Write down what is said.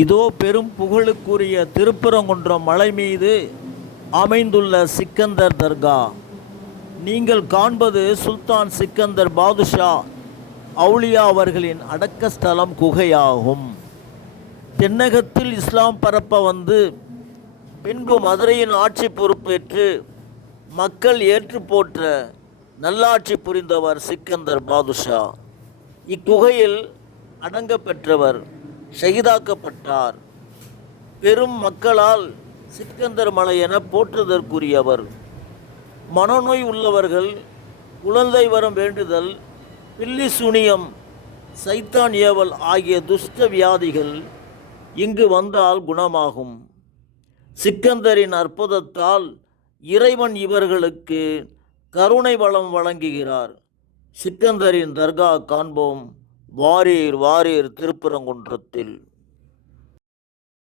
இதோ பெரும் புகழுக்குரிய திருப்பரங்குன்றம் மலை மீது அமைந்துள்ள சிக்கந்தர் தர்கா. நீங்கள் காண்பது சுல்தான் சிக்கந்தர் பாதுஷா அவுலியா அவர்களின் அடக்க ஸ்தலம் குகையாகும். தென்னகத்தில் இஸ்லாம் பரப்ப வந்து பின்பு மதுரையின் ஆட்சி பொறுப்பேற்று மக்கள் ஏற்று போற்ற நல்லாட்சி புரிந்தவர் சிக்கந்தர் பாதுஷா. இக்குகையில் அடங்க பெற்றவர், ஷஹீதாக்கப்பட்டார். பெரும் மக்களால் சிக்கந்தர் மலை என போற்றுதற்குரியவர். மனநோய் உள்ளவர்கள், குழந்தை வரம் வேண்டுதல், பில்லி சூனியம், சைத்தான் ஏவல் ஆகிய துஷ்ட வியாதிகள் இங்கு வந்தால் குணமாகும். சிக்கந்தரின் அற்புதத்தால் இறைவன் இவர்களுக்கு கருணை வளம் வழங்குகிறார். சிக்கந்தரின் தர்கா காண்போம். வாரீர் வாரீர் திருப்பரங்குன்றத்தில்.